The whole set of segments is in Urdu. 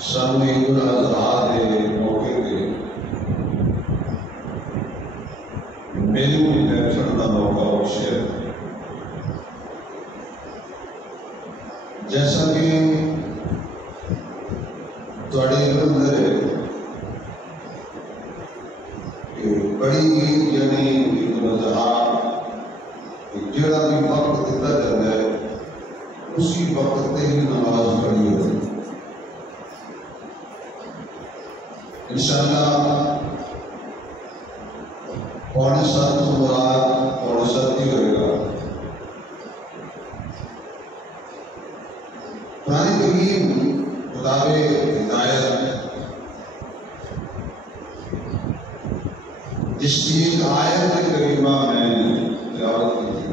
سانو عید الاضحیٰ کے موقع پہ میرے بیٹھنے کا موقع بخشیا۔ جیسا کہ تھوڑے اندر بڑی عید یعنی عید الاضحیٰ جڑا بھی وقت دیتا جاتا ہے اسی وقت تے ہی نماز پڑھی ہوتی ہے۔ انشاءاللہ پونے 7 تو مراد پونے 7 ہی ہوئے گا۔ قرآن کریم کتاب ہدایت جس کی ایک آیت کریمہ میں تلاوت کی تھی،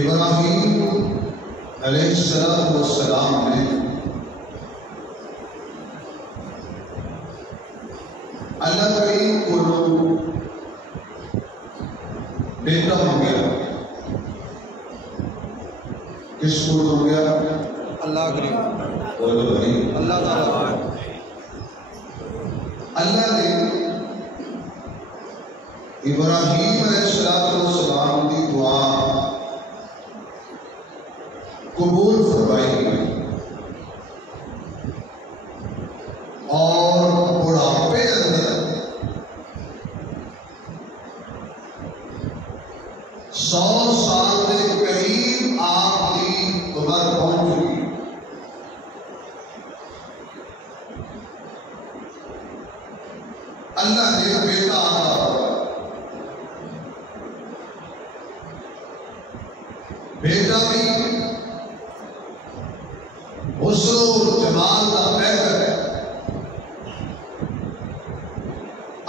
ابراہیم علیہ السلام نے اللہ کریم کو بیٹا ہو گیا۔ کس کو ہو گیا؟ اللہ کریم بولو بھائی، اللہ تعالیٰ اللہ نے ابراہیم علیہ السلام کی دعا قبول فرمائی اور بڑھاپے اندر 100 سال کے قریب آپ کی عمر پہنچ چکی۔ اللہ نے بیٹا بیٹا بھی حسن و جمال کا پیکر ہے۔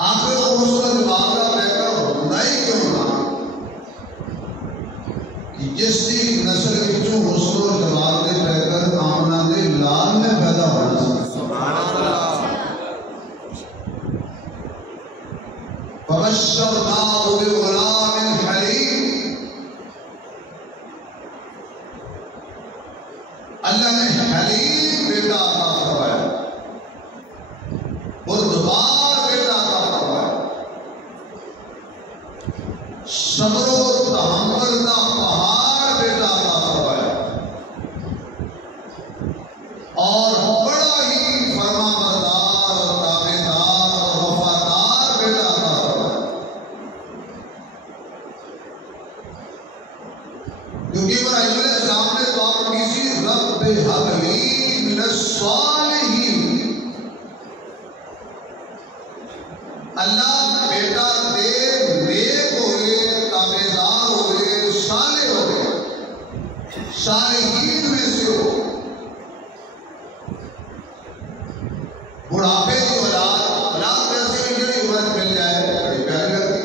آخر وہ حسن و جمال کا پیکر ہوتا ہی کیوں نہ کہ جس کی نسل وچوں حسن و جمال کے پیکر آمنہ دے لال میں پیدا ہونا سکتا۔ سبحان اللہ۔ فبشرناه بغلام حلیم، اللہ نے حلیم بیٹا عطا فرمایا، بردبار بیٹا عطا فرمایا، صبر و تحمل کا پہاڑ بیٹا عطا فرمایا، اور بڑا ہی فرما بردار اور تابعدار اور وفادار بیٹا عطا فرمایا۔ کیونکہ ابراہیم علیہ السلام نے دعا کی سی، رب ہب لی من الصالحین، اللہ بیٹا دے نیک ہوئے، تابعدار ہوئے، صالح ہوئے، صالحین میں سے ہو۔ بڑھاپے کی اولاد ویسے بھی جڑی عمر مل جائے بڑی پیاری لگتی،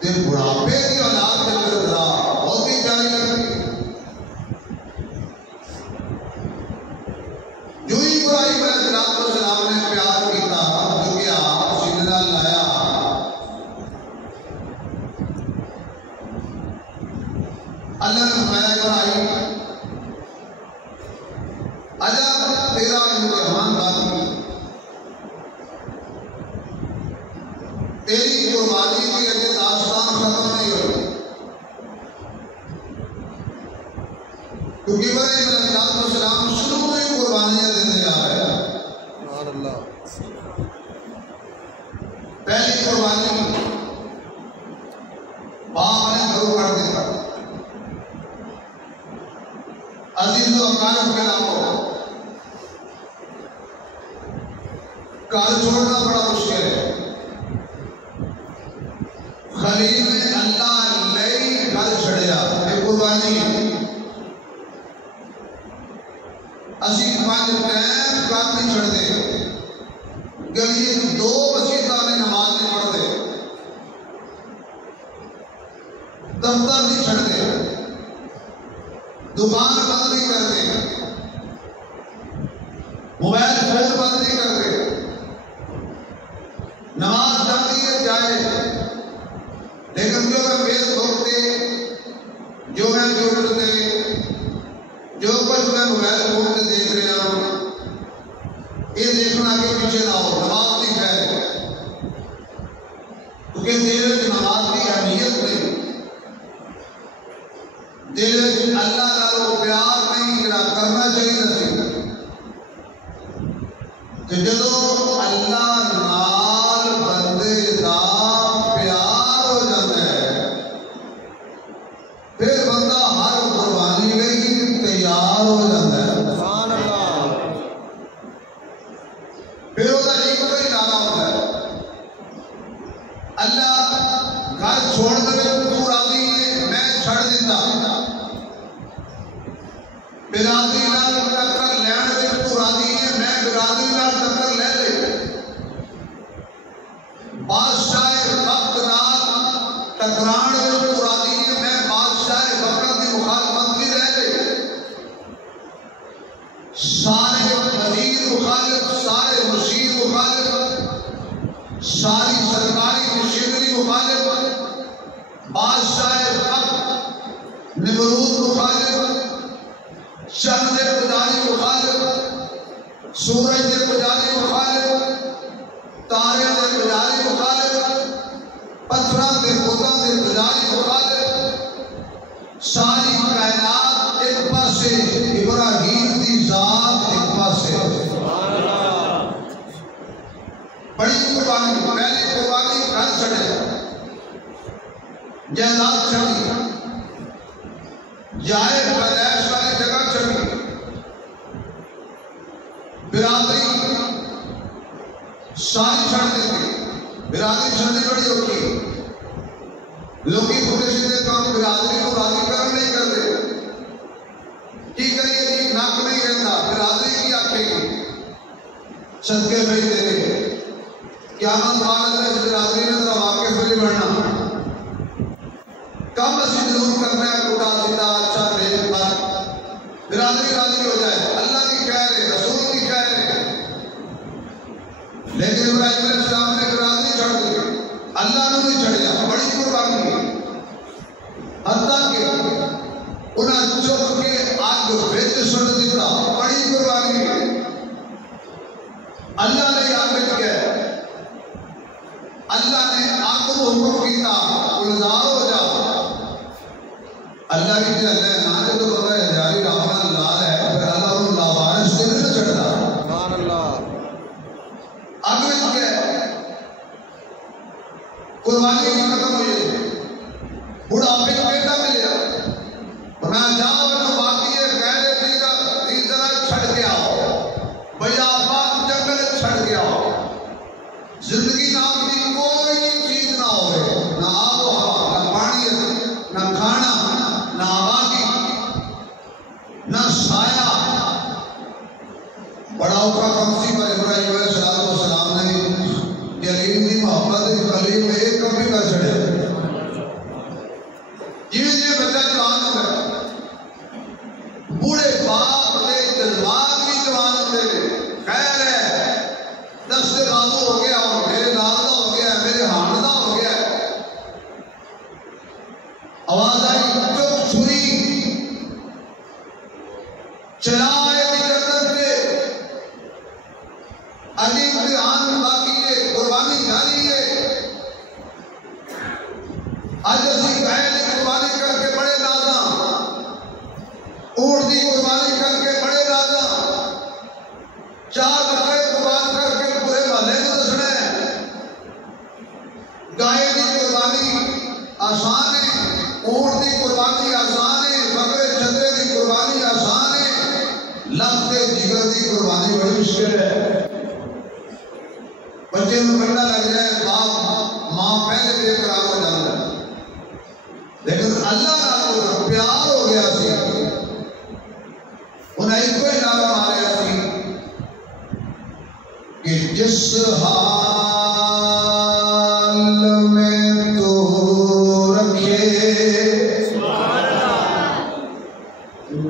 تے بڑھاپے کی اولاد مل کر بہت ہی پیاری لگتی۔ جو ہی ابراہیم علیہ السلام نے پیار کیتا، جو کیا سجدہ لایا، اللہ نے فرمایا ابراہیم اجا تیرا امتحان باقی، تیری قربانی کی اجے داستان ختم نہیں ہوئی، کیونکہ ابراہیم علیہ السلام شروع میں ہی قربانیاں دینے جا رہے ہیں۔ سبحان اللہ۔ پہلی قربانی باپ نے شروع کر دیا، عزیز و اقارب کے ناموں گھر چھوڑنا بڑا مشکل ہے۔ خلیل نے اللہ لئی گھر چھڑیا، یہ قربانی ہے۔ اسی 5 ٹائم گھر نہیں چھڑ دے، گلی 2 مسجداں میں نماز نہیں پڑھتے، دفتر نہیں چھڑ دے، دکان بند نہیں کرتے، موبائل فون بند نہیں کرتے، نماز جاتی ہے جائے، لیکن جو فیس بک تے جو میں یوٹیوب تے جو کچھ میں موبائل فون تے دیکھ رہا ہوں یہ دیکھنا کہ پیچھے نہ ہو نماز کی خیر کیونکہ دل وچ نماز کی اہمیت نہیں دل وچ اللہ نال پیار نہیں جڑا کرنا چاہیے سی کہ جدوں اللہ نال بندے دا پیار ہو جاتا ہے پھر بندہ ہر قربانی لئی تیار ہو جاتا ہے سبحان اللہ پھر وہ ایک کوئی نعرہ ہوتا ہے اللہ گھر چھوڑ دے تو راضی ہے میں چھڑ دیتا برادری نال ٹکر لین وچ تو راضی ہے میں برادری نال ٹکر لے لے بادشاہ وقت نال ٹکران وچ تو راضی ہے میں بادشاہ وقت دی مخالفت بھی رہ لے سارے وزیر مخالف سارے مشیر مخالف ساری سرکاری مشینری مخالف بادشاہ وقت نمرود مخالف چند دے پجاری مخالف سورج دے پجاری مخالف تارے دے پجاری مخالف پتھراں دے بتاں دے پجاری مخالف ساری کائنات ایک پاسے ابراہیم دی ذات ایک پاسے بڑی قربانی پہلی قربانی گھر چھڑے جائیداد چھڑی جائے پیدائش والی جگہ چھڑی برادری ساری چھڑ دیتی برادری چھڑنی بڑی ہوتی لوگی پوٹے سیدھے کام برادری کو راضی کرم نہیں کرتے کی کریے جی ناک نہیں رہتا برادری کی آنکھیں گی صدقے بھیجتے رہے قیامت والد ہے برادری میں ذرا واقع سے نہیں بڑھنا کم اسی ضرور کرنا ہے کوٹا سیدھا اچھا بھیج پر برادری راضی ہو جائے اللہ کی خیر ہے رسول کی خیر ہے لیکن ابراہیم علیہ السلام نے برادری چھڑ دی اللہ نے نہیں چھڑیا بڑی قربانی ہے حتیٰ کہ انہاں چک کے آگ وچ سٹ دیتا بڑی قربانی ہے اللہ نے آگ وچ گئے اللہ نے آگ کو حکم کیتا گلزار ہو جا اللہ کی جل ہے نانے تو پتہ ہے جاری رابطہ لال ہے پھر اللہ انہوں لاوارش کے نہیں چھڑتا سبحان اللہ آگ وچ گئے قربانی کی ختم ہوئی بڑھاپے کا بیٹا ملیا میں جاؤ تو باقی ہے گہرے دی طرح چھڑ کے آؤ بیابان جنگل چھڑ کے آؤ زندگی نام کی کوئی چیز نہ ہوئے نہ آب و ہوا نہ پانی نہ کھانا نہ آبادی نہ سایہ بڑا اوکا کمسی پر ابراہیم علیہ السلام نے کلیم دی محبت کلیم میں ایک کم بھی کر چھڑے جیویں بچہ جوان ہوتا ہے بوڑھے باپ نے جذبات بھی جوان ہوتے ہیں خیر ہے دست بازو ہو گیا اور میرے نالدہ ہو گیا میرے ہاندہ ہو گیا آواز آئی چپ چھری چلائے بھی جنت کے علی امتحان باقی ہے قربانی جاری ہے آج اسی گائے نے قربانی کر کے بڑے نازاں اونٹ دی قربانی کر کے بڑے نازاں 4 بکرے قربان کر کے پورے محلے کو دسنا ہے گائے دی قربانی آسان ہے اونٹ دی قربانی آسان ہے بکرے چندے دی قربانی آسان ہے لفظ جگر دی قربانی بڑی مشکل ہے بچے میں پڑھنا لگ جائے باپ ماں پہلے بے قرار ہو جاتا ہے لیکن اللہ کا پیار ہو گیا سی انہیں ایک کوئی نعرہ ماریا سی کہ جس حال میں تو رکھے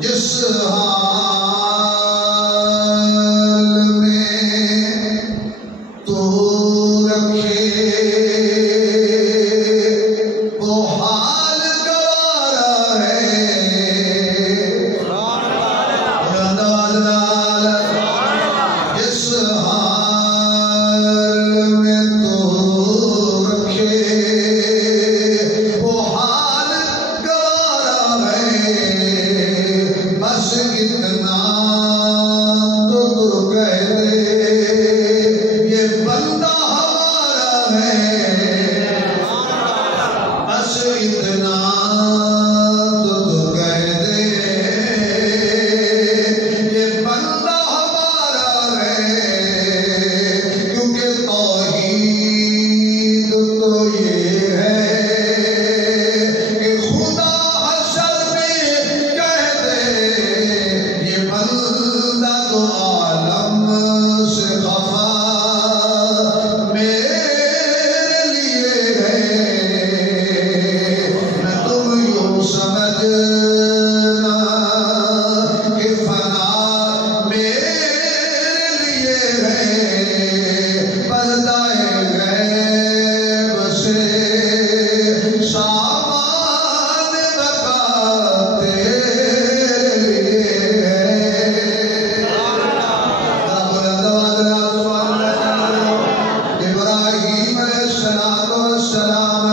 جس حال میں تو رکھے وہ حال گوارا ہے اتنا تو کہہ دے یہ بندہ ہمارا ہے بس اتنا تو کہہ دے یہ بندہ ہمارا ہے کیونکہ توحید تو یہ ہے کہ خدا حشر میں کہہ دے یہ بندہ تو عالم سے خفا میرے لیے ہے نہ تم یوں سمجھنا کہ فنا میرے لیے ہے پردہ غیب سے سامان بقا تیرے لیے ہے ابراہیم علیہ السلام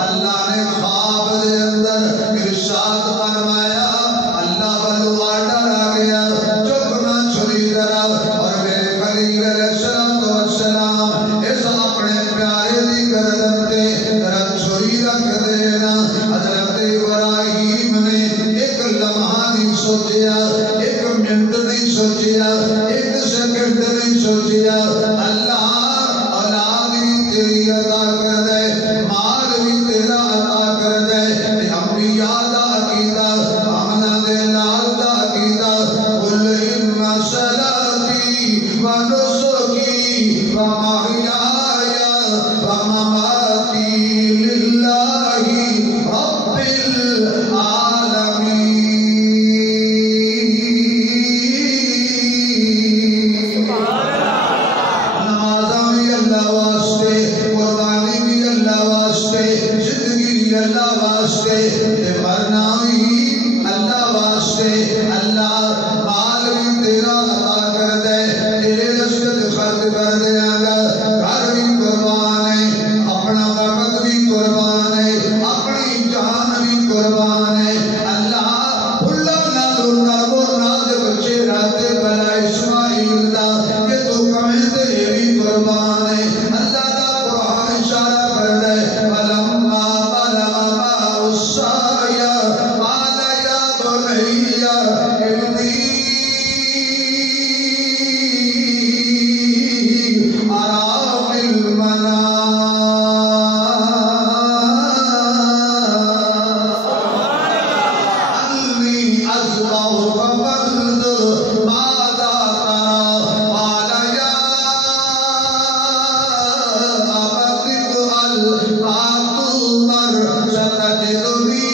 اللہ نے خواب دے اندر ارشاد فرمایا اللہ والو آڈر آ گیا چکنا چھری درا اور میرے خلیل علیہ السلام اس اپنے پیارے دی گردن تے درا چھری رکھ دینا حضرت ابراہیم نے ایک لمحہ نہیں سوچیا ایک منٹ نہیں سوچیا ایک سیکنڈ نہیں سوچیا اللہ اولاد بھی تیری عطا کر دے مال بھی تیرا عطا کر دے انبیاء دا عقیدہ آمنہ دے لال دا عقیدہ قل ان صلاتی و نسکی و محیای و مماتی للہ رب العالمین نمازاں بھی اللہ واسطے قربانی بھی اللہ واسطے زندگی بھی اللہ واسطے تے مرنا بھی اللہ واسطے اللہ مال بھی تیرا عطا کر دے تیرے رستے خرچ کر دیا گا گھر بھی قربان ہے اپنا وقت بھی قربان ہے اپنی جان بھی قربان ہے اللہ بھلا نالو نالو نازک چہرہ تے بلا اسماعیل دا کہ تو کمیں تے یہ بھی قربان ہے اللہ دا قرآن اشارہ کر دے فلما بلغ معه السعي قال يا بني إني أرى في المنام أني أذبحك فانظر ماذا ترى قال يا أبت افعل ما تؤمر ستجدني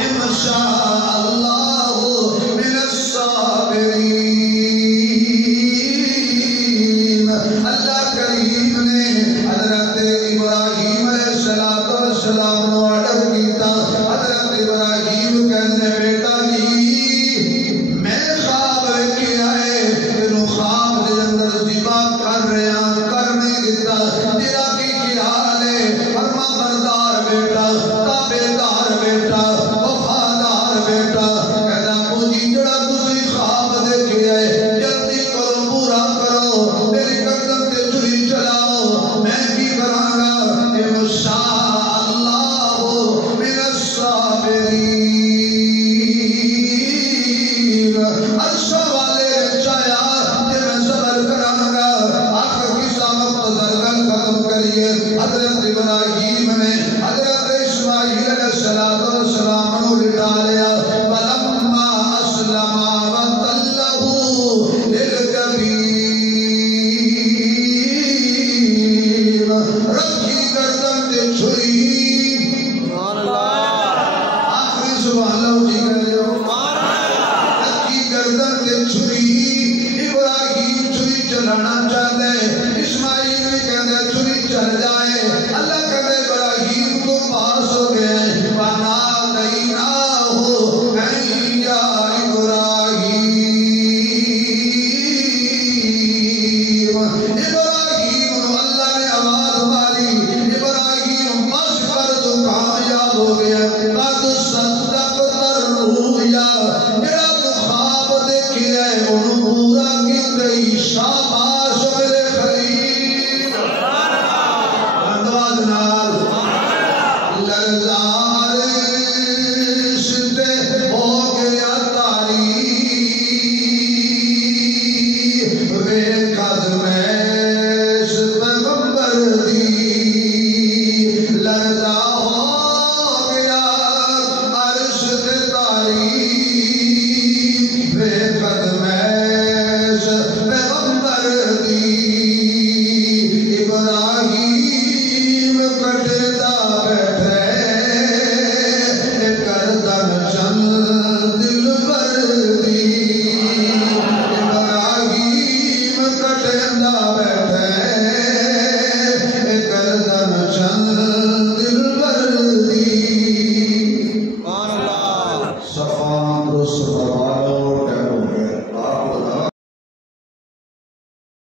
إن شاء الله من الصابرين اللہ کریم نے حضرت ابراہیم علیہ السلام نو آڈر کیتا حضرت ابراہیم کہنے بیٹا جی میں خواب کیا ہے تینوں خواب دے اندر ذبح کر رہے ہیں کر نہیں دیتا تیرا کی خیال ہے فرما بردار بیٹا تابعدار بیٹا وفادار بیٹا کہنا مجھے جڑا تسی خواب دیکھے ہے جلدی کرو پورا کرو میری گردن تے چھری چلاؤ میں بھی کراں گا انشاءاللہ من الصابرین عرش والے چایا کہ میں صبر کراں گا آخر کی سامت تذرگل ختم کریے حضرت ابراہیم نے حضرت اسماعیل علیہ السلام نو لٹا لیا فلما اسلما وتلہ للجبین رکھی گردن تے چھری آخری سبحان اللہ جی کہہ جو رکھی گردن تے چھری ابراہیم چھری چلانا